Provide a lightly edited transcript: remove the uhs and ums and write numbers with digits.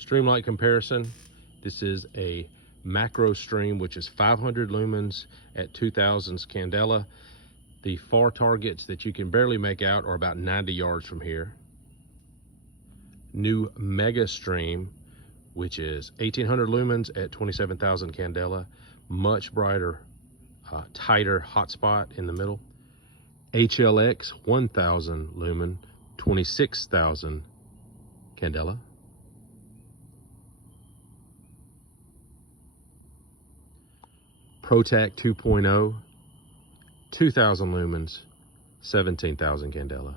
Streamlight comparison. This is a Macrostream, which is 500 lumens at 2000s candela. The far targets that you can barely make out are about 90 yards from here. New Megastream, which is 1800 lumens at 27,000 candela. Much brighter, tighter hotspot in the middle. HLX 1000 lumen, 26,000 candela. Protac 2.0, 2000 lumens, 17,000 candela.